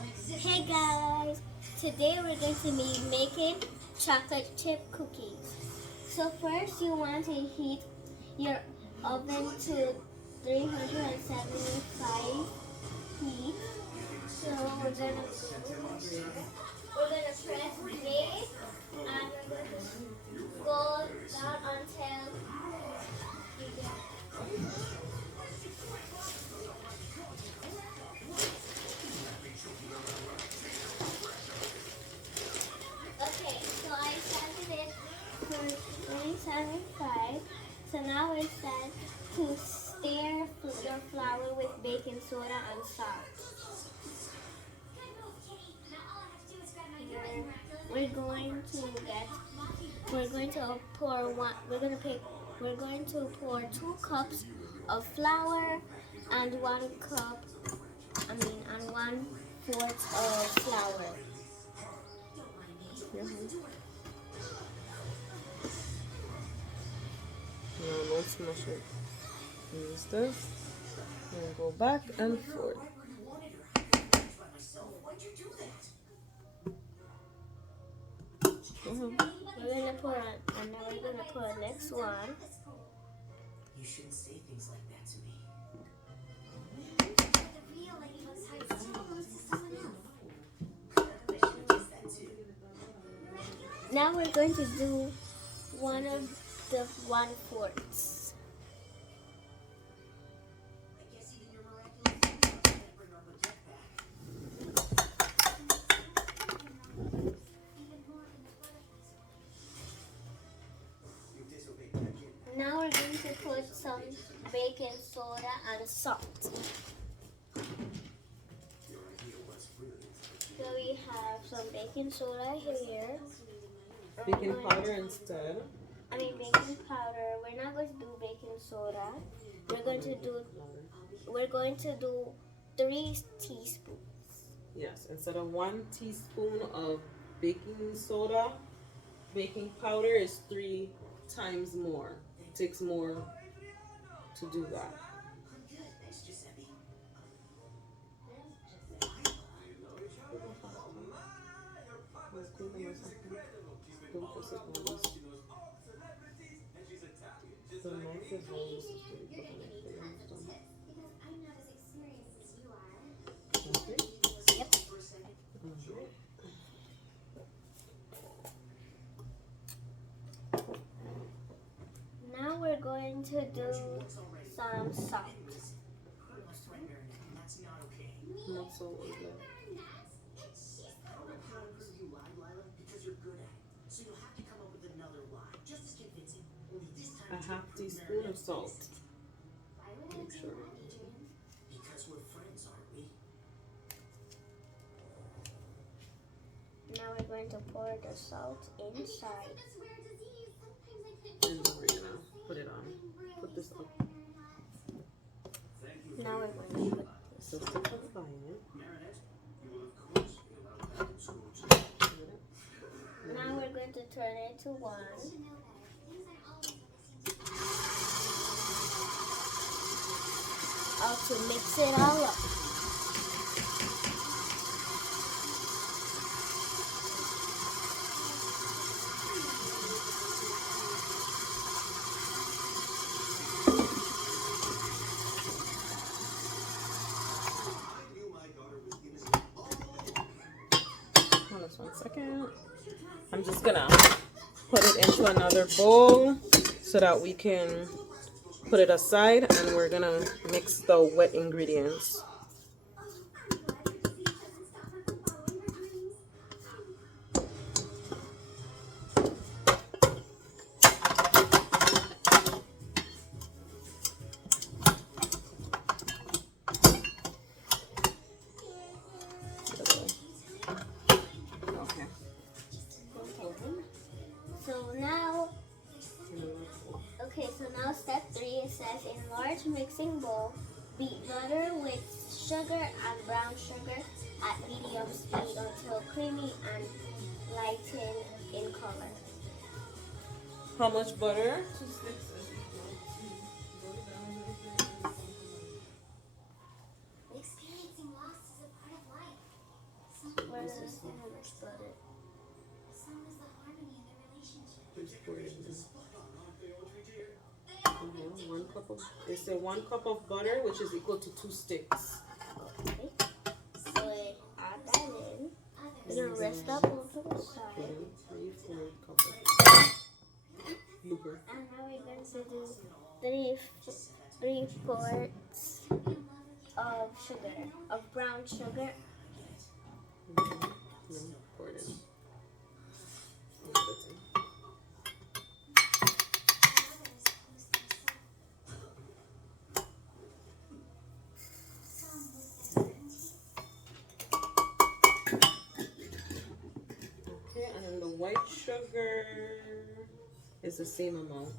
Hey guys, today we're going to be making chocolate chip cookies. So first you want to heat your oven to 375 heat. So we're gonna press bake and we're going to go down until you get. Okay, so I started it for 375. So now we're set to stir your flour with baking soda and salt. Here, we're going to pour one, we're going to pour 2 cups of flour and 1/4 of flour. Now let's mash it. Use this and go back and forth. We're gonna pour on, and now we're gonna pour next one. You shouldn't say things like that to me. Now we're going to do one of the 1/4. I guess even your miraculous can't bring our baguette back. Now we're going to put some baking soda and salt. So we have some baking soda here. Baking powder instead. Baking powder. We're not going to do baking soda. We're going to do 3 teaspoons. Yes, instead of 1 teaspoon of baking soda, baking powder is 3 times more. It takes more to do that. I'm good, thanks, Giuseppe. The knife is very okay. Yep. Now we're going to do some salt. That's not okay. Not so good. I don't know how good you lie, Lila, because you're good at it. So you'll have to come up with another lie, just as convincing. Only this time A half teaspoon of salt. Make sure. because we're friends, aren't we? Now we're going to pour the salt inside. And then we're gonna put it on. Put this up. Now we're going to put So stick on the vine. Now we're going to turn it to 1. To mix it all up. Hold on 1 second. I'm just gonna put it into another bowl so that we can put it aside, and we're gonna mix the wet ingredients. Okay. So now step 3, it says in large mixing bowl, beat butter with sugar and brown sugar at medium speed until creamy and lighten in color. How much butter? Experiencing loss is a part of life. butter. See how much butter. Just pour it in there. One cup of, they say 1 cup of butter, which is equal to 2 sticks. Okay. So add that in. We're gonna rest up onto the side. Put in 3/4 cup of blooper. And now we're going to do 3/4 of sugar, of brown sugar. Pour it in. Okay, and then the white sugar is the same amount.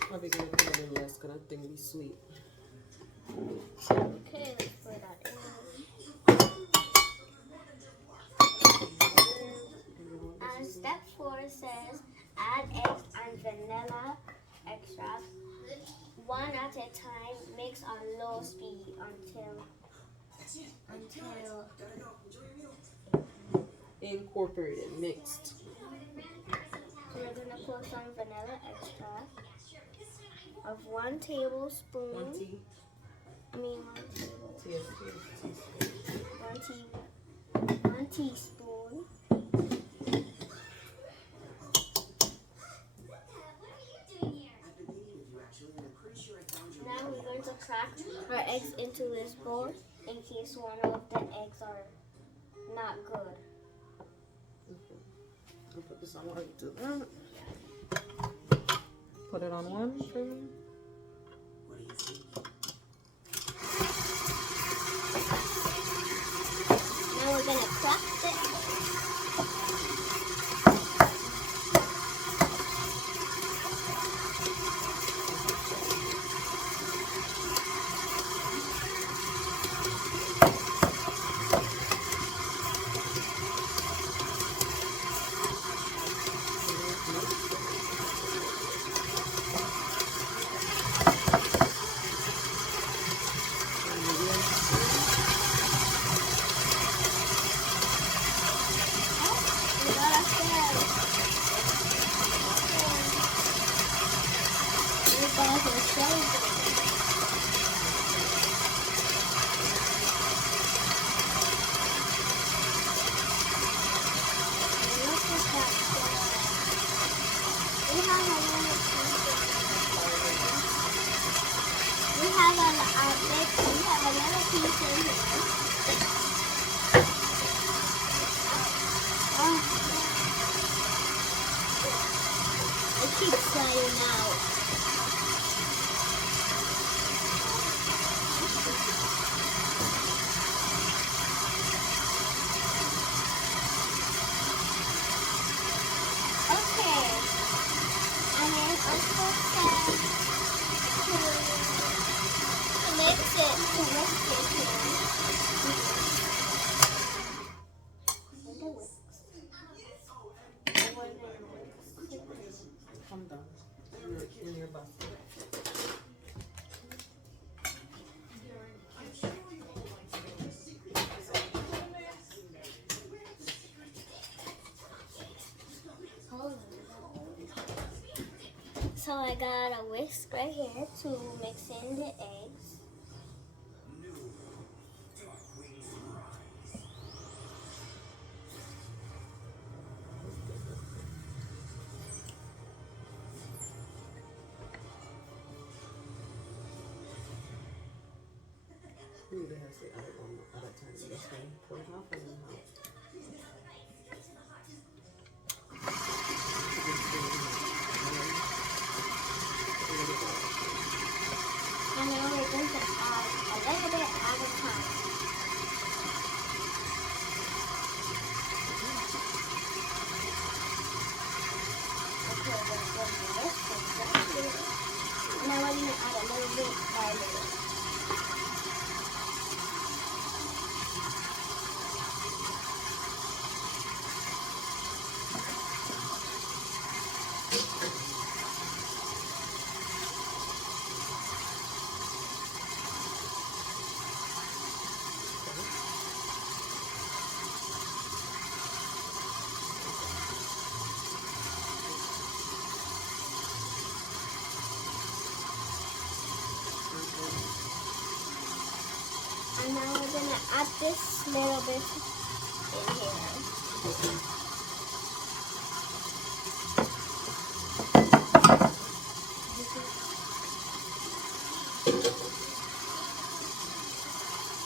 Probably gonna put a little less because that thing be sweet. Okay, let's pour that in. And step 4 says add eggs and vanilla extract 1 at a time. Mix on low speed until Incorporated, mixed. So we're gonna pour some vanilla extract of 1 tablespoon. 1 tea. I mean 1 table. Tea. 1 teaspoon. Now we're going to crack our eggs into this bowl in case one of the eggs are not good. Okay. I'll put this on one to that. Put it on one for me. Now we're going to crack the eggs. It keeps sliding out. Okay. And then also said to mix it, to whisk it here. Come down in your basket. So I got a whisk right here to mix in the eggs. Ooh, they have to add it one at a time. This one, pour it half and then half. And now we're going to add a little bit at a time. Okay, we're going to whisk it. Now we're going to add a little bit by little. And now we're gonna add this little bit in here.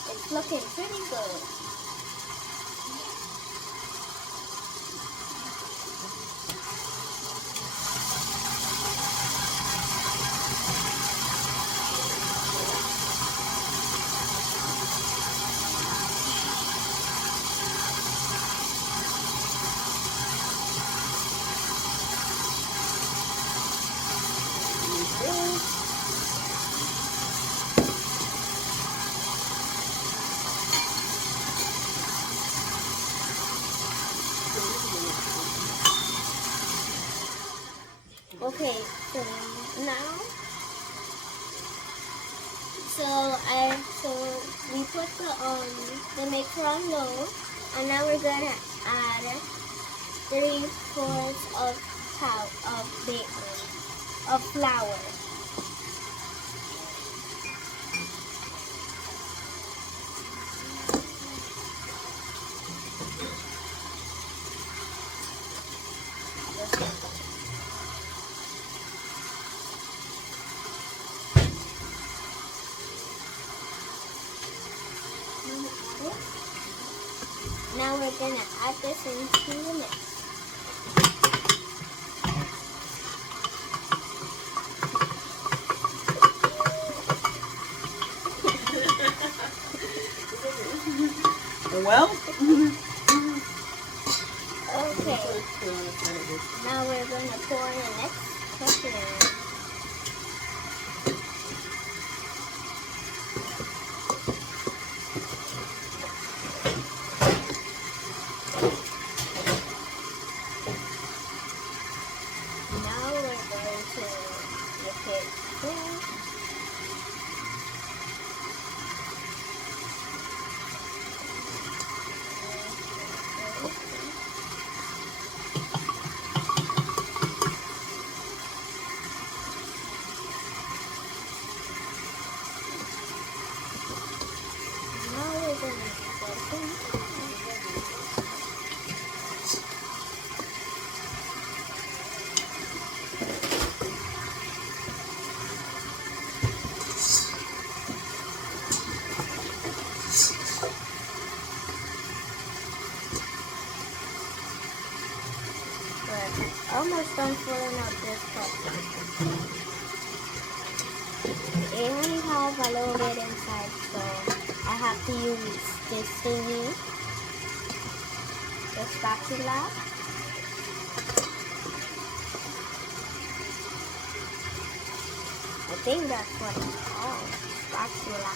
It's looking pretty good. Okay, so now, so we put the mixer on low, and now we're gonna add 3/4 of bacon, of flour. Now we're gonna add this into the mix. Well, Okay, now we're gonna pour in the next stuffing. Now we're going to make it clean. Now we're gonna put it. We're almost done filling up this cup. It only has a little bit inside, so I have to use this thingy, the spatula. I think that's what it's called, spatula.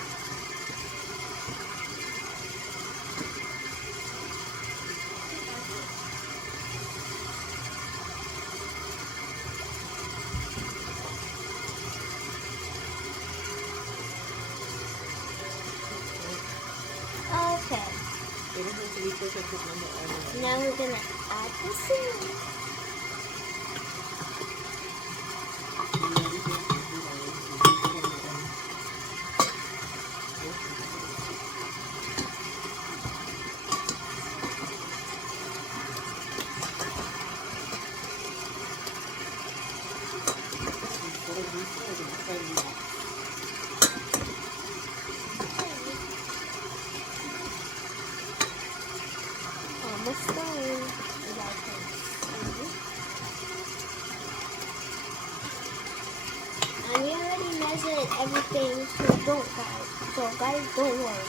Okay, now we're gonna add the seasoning. Almost done, as I can see. And we already measured everything, so guys, don't worry.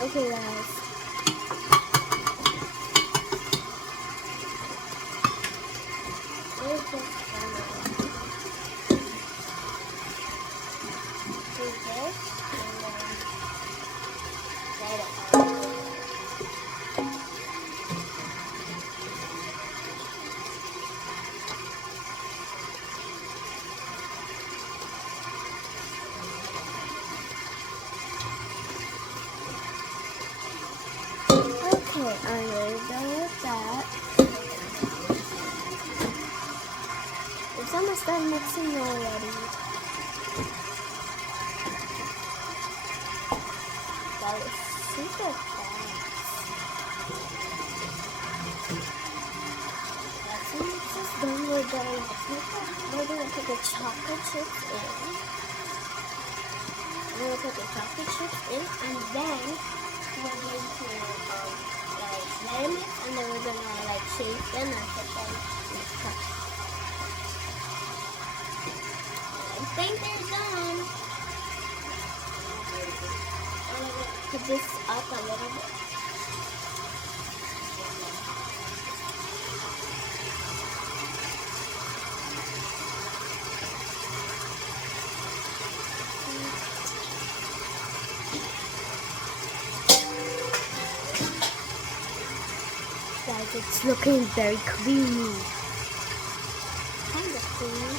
Okay, guys. We're just gonna do this and then set it up. start mixing already. That was super fast. Once the mix is done, we're gonna put the chocolate chips in. We're gonna put the chocolate chips in, and then we're going to like let it mix, and then we're gonna like shake them and put them in the cup. I think they're done. I'm gonna put this up a little bit. Guys, it's looking very creamy. Kind of creamy.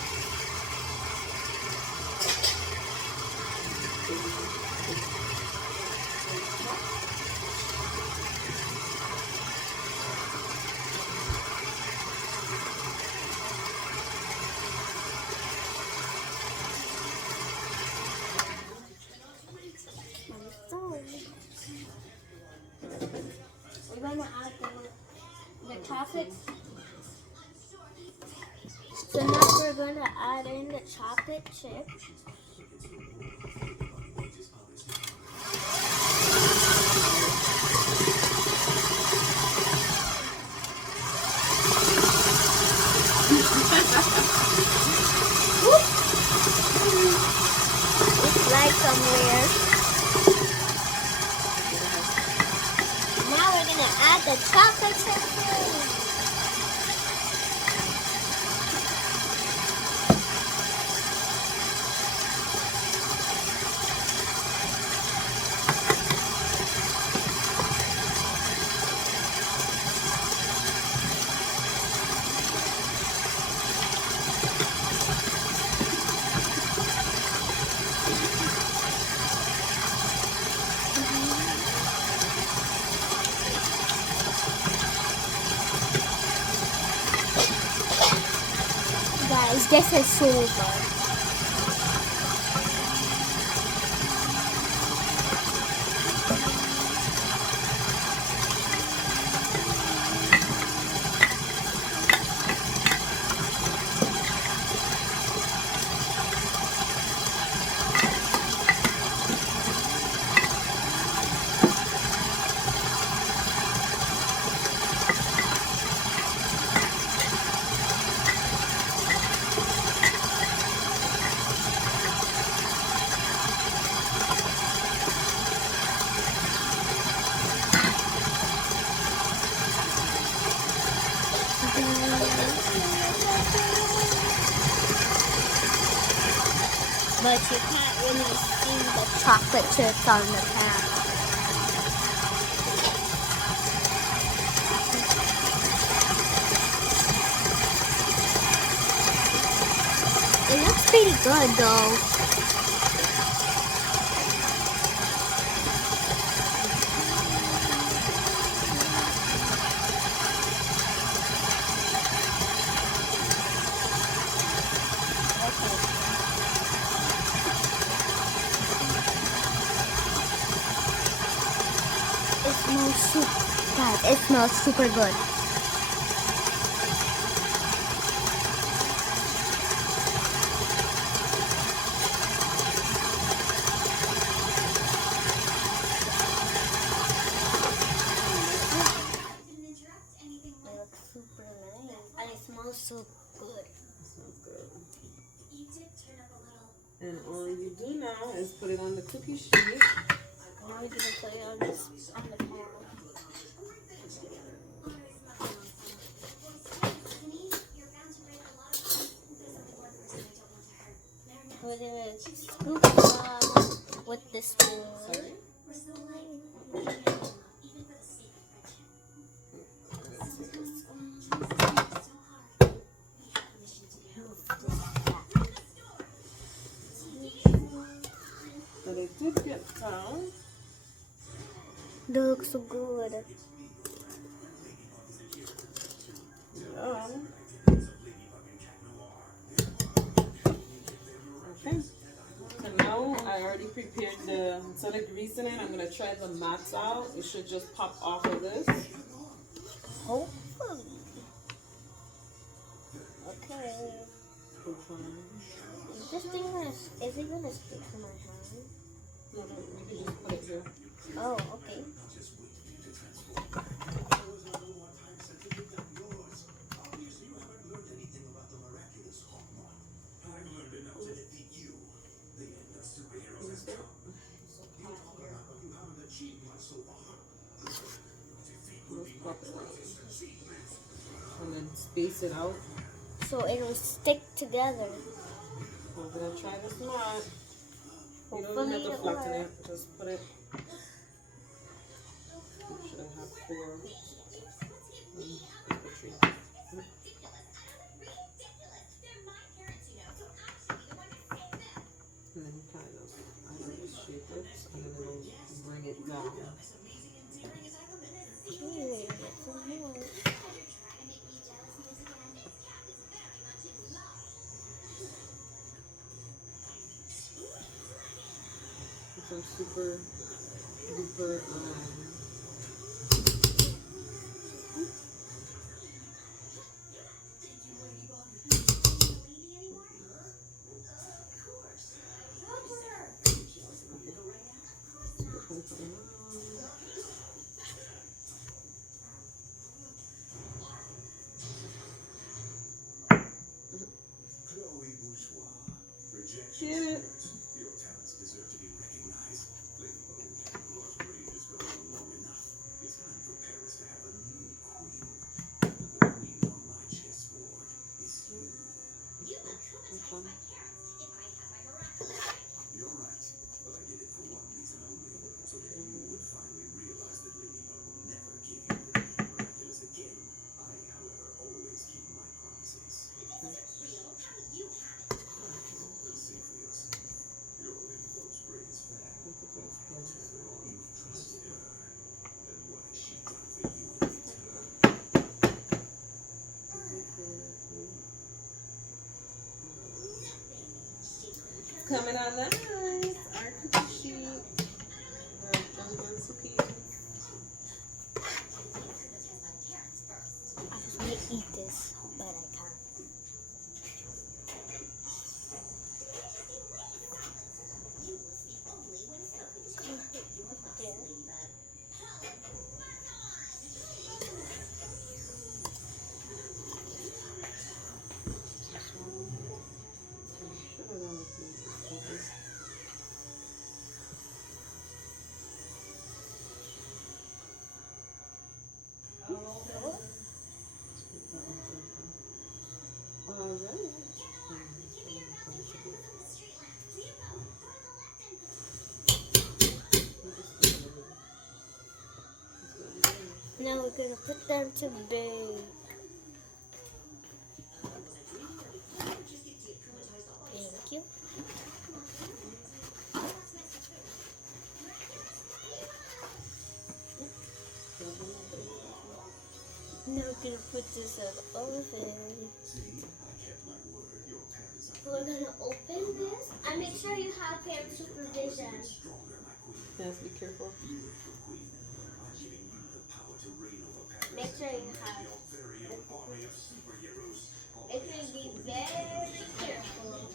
We're gonna add the chocolate. So now we're gonna add in the chocolate chip. It's like somewhere. Now we're gonna add the chocolate chip. Guys, this is so good. But you can't really see the chocolate chips on the pan. It looks pretty good though. Guys, it smells super good. It looks super nice. And it smells so good. Sounds good. And all you do now is put it on the cookie sheet. Now we're gonna put it on the pan. We're gonna scoop it on with the spoon. So they did get down. They look so good. Yeah. prepared instead of greasing it, I'm going to try the mats out. It should just pop off of this. Hopefully. Okay. Is this thing gonna, is it gonna stick to my hand? No, you can just put it here. Oh, okay. And then space it out. So it'll stick together. I'm gonna try this mat. You don't Hopefully even have to it flatten it. works. Just put it. Should I have 4? And then kind of, I just shape it, and then it'll bring it down. Okay, get some more. Some super duper get it. Your talents deserve to be recognized. Lady Logan Capular's reign has gone on long enough. It's time for Paris to have a new queen. And the queen on my chessboard is you. You're right, but I did it for one reason only, so that you would finally realize that Lady Bug will never give you the miraculous again. I, however, always keep my promises. Let's see for yourself. Your Lady Bug's brains fat. You've trusted her. And what has she done for you in return? Coming on nice. Our cookie sheet. Our jumbo cookie. I just want to eat this, but I can't. Now we're gonna put them to bake. Thank you. Now we're gonna put this in the oven. See, I kept my word. Your parents are We're gonna open this and make sure you have parent supervision. stronger, my queen. Yes, be careful. You are your queen. I'm giving you the power to reign over Paris. Make sure you have. Your very own army of superheroes. Make sure you be very careful.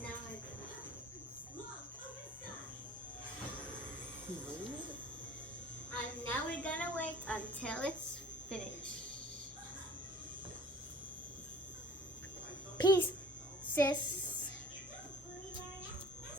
Now we're gonna. And now we're gonna wait until it's finished. Peace, sis.